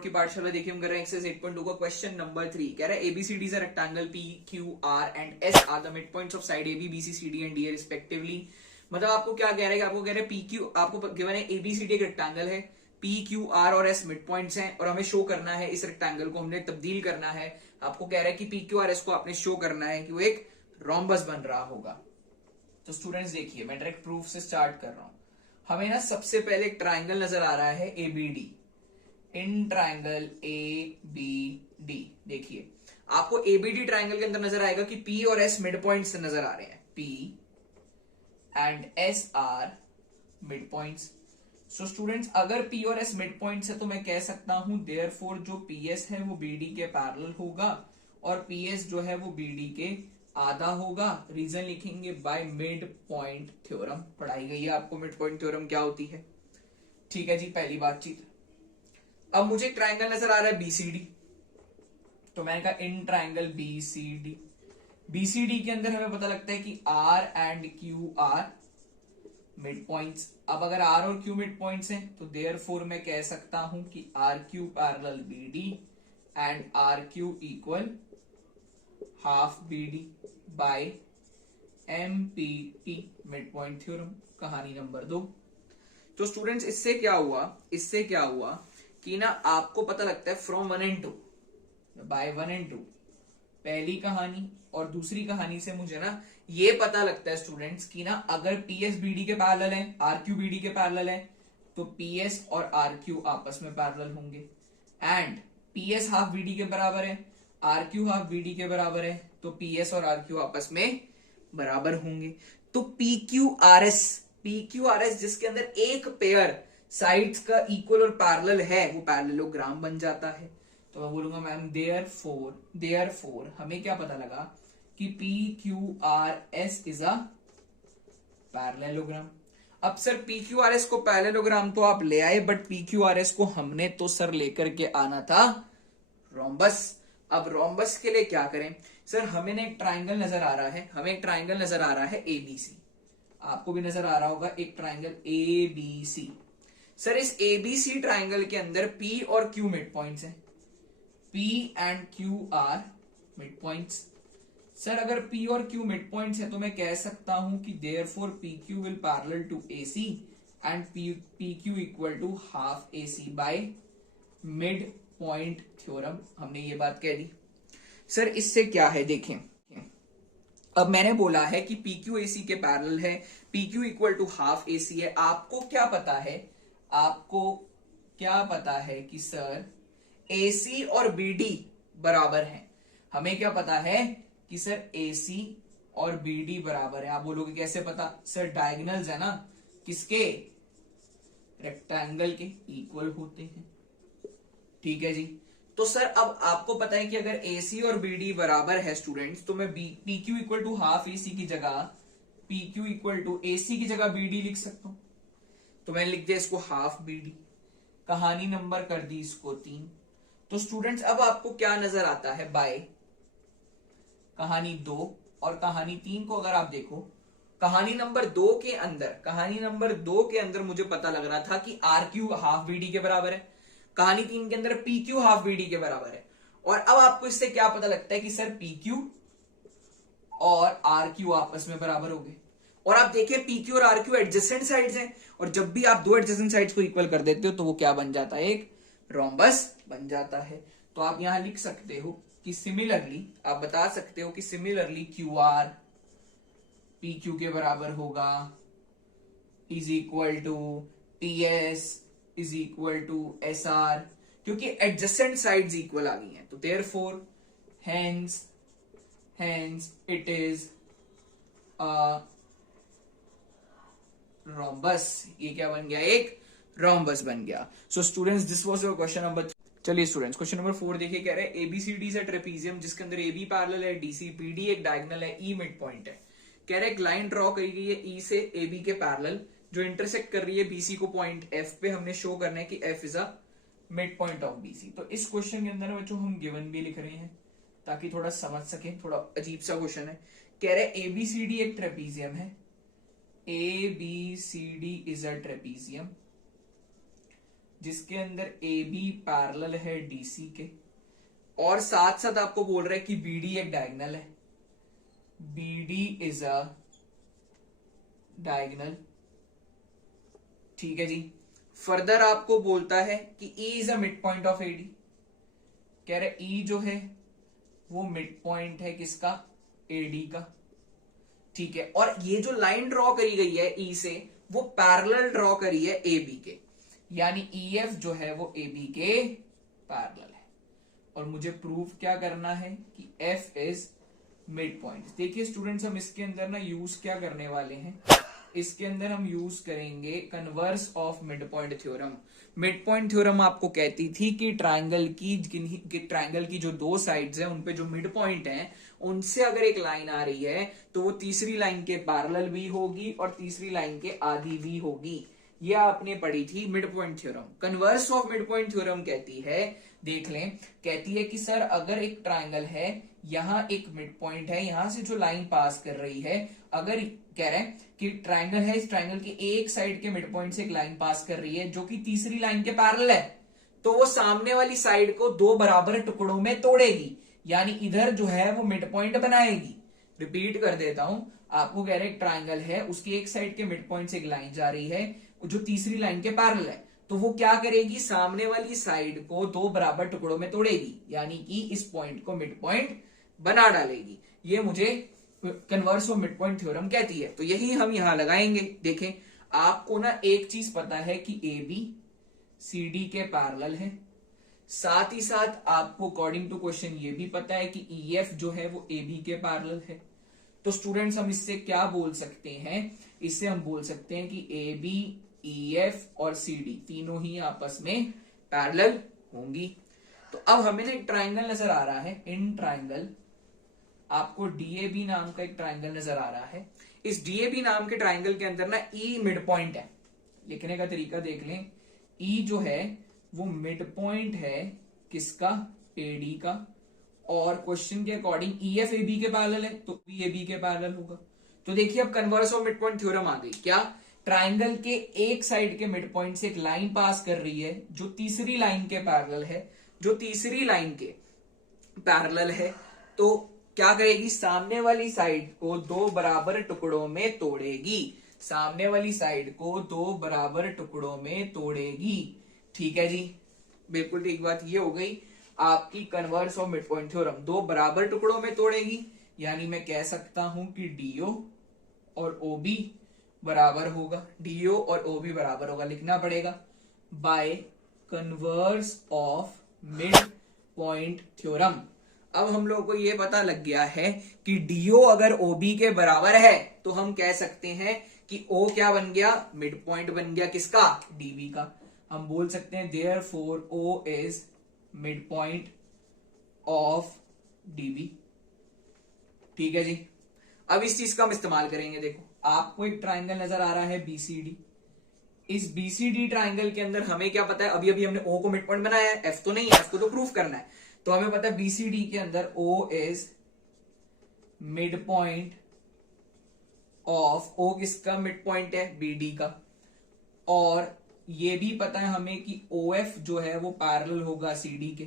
Board की पाठशाला देखिए हम कर रहे हैं एक्सरसाइज 8.2 का क्वेश्चन नंबर 3 कह रहा है ABCD is a rectangle P Q R and S are the midpoints of side AB BC CD and D respectively. मतलब आपको क्या कह रहा है कि आपको कह रहे हैं पी क्यू, आपको गिवन है एबीसीडी एक रेक्टेंगल है, पी क्यू आर और एस मिड पॉइंट्स हैं और हमें शो करना है इस रेक्टेंगल को हमने तब्दील करना है। आपको कह रहा है कि पी क्यू आर एस को आपने शो करना है कि वो एक रोम्बस बन रहा होगा। तो स्टूडेंट्स देखिए मैं डायरेक्ट प्रूफ से स्टार्ट कर रहा हूं। हमें ना सबसे पहले एक ट्राइंगल नजर आ रहा है ABD, in triangle A B D. देखिए आपको एबीडी ट्राइंगल के अंदर नजर आएगा कि पी और एस मिड पॉइंट्स नजर आ रहे हैं, P and S are mid points. So students अगर पी और एस मिड पॉइंट्स है तो मैं कह सकता हूं देयरफॉर जो पी एस है वो बीडी के पैरेलल होगा और पी एस जो है वो बीडी के आधा होगा। रीजन लिखेंगे बाय मिड पॉइंट थ्योरम, पढ़ाई गई है आपको मिड पॉइंट थ्योरम क्या होती है। ठीक है जी, पहली बातचीत। अब मुझे एक ट्राइंगल नजर आ रहा है बीसीडी, तो मैंने कहा इन ट्राइंगल बीसीडी। बीसीडी के अंदर हमें पता लगता है कि R and Q are midpoints. अब अगर आर और क्यू मिड पॉइंट्स हैं तो देयरफॉर मैं कह सकता हूं कि R Q parallel BD and R Q equal half BD by MPT midpoint theorem, कहानी नंबर 2। तो स्टूडेंट्स इससे क्या हुआ कि ना आपको पता लगता है फ्रॉम 1 and 2 बाय 1 and 2 पहली कहानी और दूसरी कहानी से मुझे ना ये पता लगता है स्टूडेंट्स कि ना अगर पीएस बीडी के पैरेलल है, आरक्यू बीडी के पैरेलल है तो पीएस और आरक्यू आपस में पैरेलल होंगे एंड पीएस हाफ बीडी के बराबर है, आरक्यू हाफ बीडी के बराबर है तो पीएस और आरक्यू आपस में बराबर होंगे। तो पीक्यूआरएस जिसके अंदर एक पेयर साइड्स का इक्वल और पैरेलल है वो पैरेललोग्राम बन जाता है। तो मैं बोलूंगा मैम देयरफॉर हमें क्या पता लगा कि पीक्यूआरएस इज अ पैरेललोग्राम। अब सर पीक्यूआरएस को पैरेललोग्राम तो आप ले आए बट पीक्यूआरएस को हमने तो सर लेकर के आना था रोम्बस। अब रोम्बस के लिए क्या करें सर, हमें एक ट्राइंगल नजर आ रहा है एबीसी, आपको भी नजर आ रहा होगा एक ट्राइंगल एबीसी। सर इस एबीसी ट्राइंगल के अंदर पी और क्यू मिड पॉइंट्स हैं, P and Q are midpoints. Sir अगर पी और क्यू मिड पॉइंट्स है तो मैं कह सकता हूं कि therefore P Q will parallel to AC and P Q equal to half AC by midpoint theorem. हमने ये बात कह दी। सर इससे क्या है देखें, अब मैंने बोला है कि पीक्यू एसी के पैरेलल है, PQ equal to half AC है। आपको क्या पता है कि सर एसी और बीडी बराबर हैं। हमें क्या पता है कि सर एसी और बीडी बराबर है। आप बोलोगे कैसे पता, सर डायगोनल्स है ना किसके, रेक्टेंगल के इक्वल होते हैं। ठीक है जी। तो सर अब आपको पता है कि अगर AC और BD बराबर है स्टूडेंट्स तो मैं PQ equal to half AC की जगह PQ इक्वल टू AC की जगह BD लिख सकता हूं। तो मैंने लिख दिया इसको हाफ BD, कहानी नंबर कर दी इसको 3। तो स्टूडेंट्स अब आपको क्या नजर आता है बाय कहानी 2 और कहानी 3 को अगर आप देखो, कहानी नंबर 2 के अंदर मुझे पता लग रहा था कि RQ हाफ BD के बराबर है, कहानी 3 के अंदर PQ हाफ BD के बराबर है। और अब आपको इससे क्या पता लगता है कि सर PQ और RQ आपस में बराबर हो गए। और आप देखिए PQ और RQ एडजेसेंट साइड्स हैं और जब भी आप दो एडजेसेंट साइड्स को इक्वल कर देते हो तो वो क्या बन जाता है, एक रोम्बस बन जाता है। तो आप यहां लिख सकते हो कि सिमिलरली, आप बता सकते हो कि सिमिलरली QR PQ के बराबर होगा is equal to PS is equal to SR, क्योंकि एडजेसेंट साइड्स इक्वल आ गई हैं। तो therefore hence it is rhombus. ये क्या बन गया, एक रोम्बस बन गया। So students this was your question number. चलिए स्टूडेंट्स क्वेश्चन नंबर 4 देखिए, कह रहे हैं एबीसीडी इज अ ट्रेपीजियम जिसके अंदर AB पैरेलल है, DC PD एक डायगोनल है, E मिड पॉइंट है। कह रहे एक लाइन ड्रॉ करी गई है E से AB के पैरेलल जो इंटरसेक्ट कर रही है BC को पॉइंट F पे। हमने शो करना है कि F is a midpoint of BC। तो इस क्वेश्चन के अंदर बच्चों हम गिवन भी लिख रहे हैं ताकि थोड़ा समझ सके, थोड़ा अजीब सा क्वेश्चन है। कह रहे ABCD एक ट्रेपीजियम है, ABCD इज अ ट्रेपीजियम जिसके अंदर ए बी पैरेलल है डीसी के, और साथ साथ आपको बोल रहा है कि बीडी एक डायगोनल है, बीडी इज अ डायगोनल। ठीक है जी। फर्दर आपको बोलता है कि E is a midpoint of AD, कह रहे ई जो है वो मिड पॉइंट है किसका, एडी का। ठीक है, और ये जो लाइन ड्रॉ करी गई है ई से वो पैरेलल ड्रॉ करी है ए बी के, यानी ई एफ जो है वो ए बी के पैरेलल है। और मुझे प्रूफ क्या करना है कि एफ इज मिड पॉइंट। देखिए स्टूडेंट्स, हम इसके अंदर ना यूज क्या करने वाले हैं, इसके अंदर हम यूज करेंगे converse of midpoint theorem. Mid point theorem आपको कहती थी कि ट्रायंगल की जो दो साइड्स हैं उन पे जो मिड पॉइंट है उनसे अगर एक लाइन आ रही है तो वो तीसरी लाइन के पैरेलल भी होगी और तीसरी लाइन के आधी भी होगी। ये आपने पढ़ी थी mid point theorem. Converse of midpoint theorem कहती है, देख लें, कहती है कि सर अगर एक ट्रायंगल है, यहां एक मिड पॉइंट है, यहां से जो लाइन पास कर रही है, अगर कह रहे हैं कि ट्रायंगल है, इस ट्रायंगल की एक साइड के मिड पॉइंट से एक लाइन पास कर रही है जो कि तीसरी लाइन के पैरेलल है, तो वो सामने वाली साइड को दो बराबर टुकड़ों में तोड़ेगी, यानी इधर जो है वो मिड पॉइंट बनाएगी। रिपीट कर देता हूं, आपको कह रहे हैं ट्रायंगल है, उसकी एक साइड के मिड पॉइंट से एक लाइन जा रही है जो तीसरी लाइन के पैरेलल है, तो वो क्या करेगी, सामने वाली साइड को दो बराबर टुकड़ों में तोड़ेगी, यानी कि इस पॉइंट को मिड पॉइंट बना डालेगी। ये मुझे converse of midpoint theorem कहती है। तो यही हम यहां लगाएंगे। देखें, आपको ना एक चीज पता है कि ए बी सी डी के पैरेलल है, साथ ही साथ आपको अकॉर्डिंग टू क्वेश्चन ये भी पता है कि ई एफ जो है वो ए बी के पैरेलल है। तो स्टूडेंट्स, हम इससे क्या बोल सकते हैं, इससे हम बोल सकते हैं कि ए बी, ई एफ और सी डी तीनों ही आपस में पैरेलल होंगी। तो अब हमें ना एक ट्राइंगल नजर आ रहा है, इन ट्राइंगल आपको डीएबी नाम का एक ट्राइंगल नजर आ रहा है। इस डीएबी नाम के ट्राइंगल के अंदर ना ई मिड पॉइंट है। लिखने का तरीका देख लें, ई जो है वो मिड पॉइंट है किसका, एडी का, और क्वेश्चन के according E F A B के पैरेलल है तो बी ए बी के पैरेलल होगा। तो देखिए अब converse of midpoint theorem आ गई। क्या, ट्राइंगल के एक साइड के मिड पॉइंट से एक लाइन पास कर रही है जो तीसरी लाइन के पैरेलल है, जो तीसरी लाइन के पैरेलल है, तो क्या करेगी, सामने वाली साइड को दो बराबर टुकड़ों में तोड़ेगी, सामने वाली साइड को दो बराबर टुकड़ों में तोड़ेगी। ठीक है जी, बिल्कुल ठीक बात। ये हो गई आपकी converse of midpoint theorem, दो बराबर टुकड़ों में तोड़ेगी, यानी मैं कह सकता हूं कि डीओ और ओबी बराबर होगा, डीओ और ओबी बराबर होगा, लिखना पड़ेगा bye converse of midpoint theorem. अब हम लोगों को यह पता लग गया है कि डीओ अगर ओबी के बराबर है तो हम कह सकते हैं कि ओ क्या बन गया, मिड पॉइंट बन गया किसका, डीबी का। हम बोल सकते हैं therefore O is midpoint of DB. ठीक है जी। अब इस चीज का हम इस्तेमाल करेंगे। देखो, आपको एक ट्राइंगल नजर आ रहा है बीसीडी। इस बीसीडी ट्राइंगल के अंदर हमें क्या पता है, अभी अभी हमने ओ को मिड पॉइंट बनाया है, एफ तो नहीं है, एफ को तो प्रूफ करना है। तो हमें पता है बीसीडी के अंदर O is midpoint of, O किसका मिड पॉइंट है, बीडी का, और ये भी पता है हमें कि ओ एफ जो है वो पैरेलल होगा सीडी के।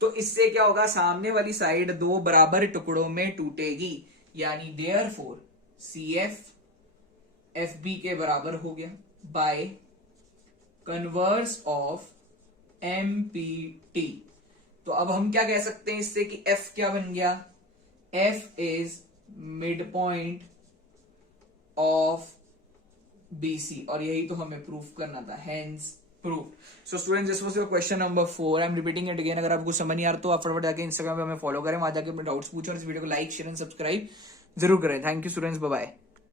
तो इससे क्या होगा, सामने वाली साइड दो बराबर टुकड़ों में टूटेगी, यानी therefore C F F B के बराबर हो गया by converse of M P T. तो अब हम क्या कह सकते हैं इससे कि एफ क्या बन गया, F is midpoint of BC, और यही तो हमें प्रूफ करना था, hence proof. So students, this was your question number 4। I am repeating it again. अगर आपको समझ नहीं आ रहा तो आप फटाफट जाके इंस्टाग्राम पे हमें फॉलो करें, वहां जाके अपने डाउट्स पूछो और इस वीडियो को लाइक, शेयर एंड सब्सक्राइब जरूर करें। Thank you students, bye bye.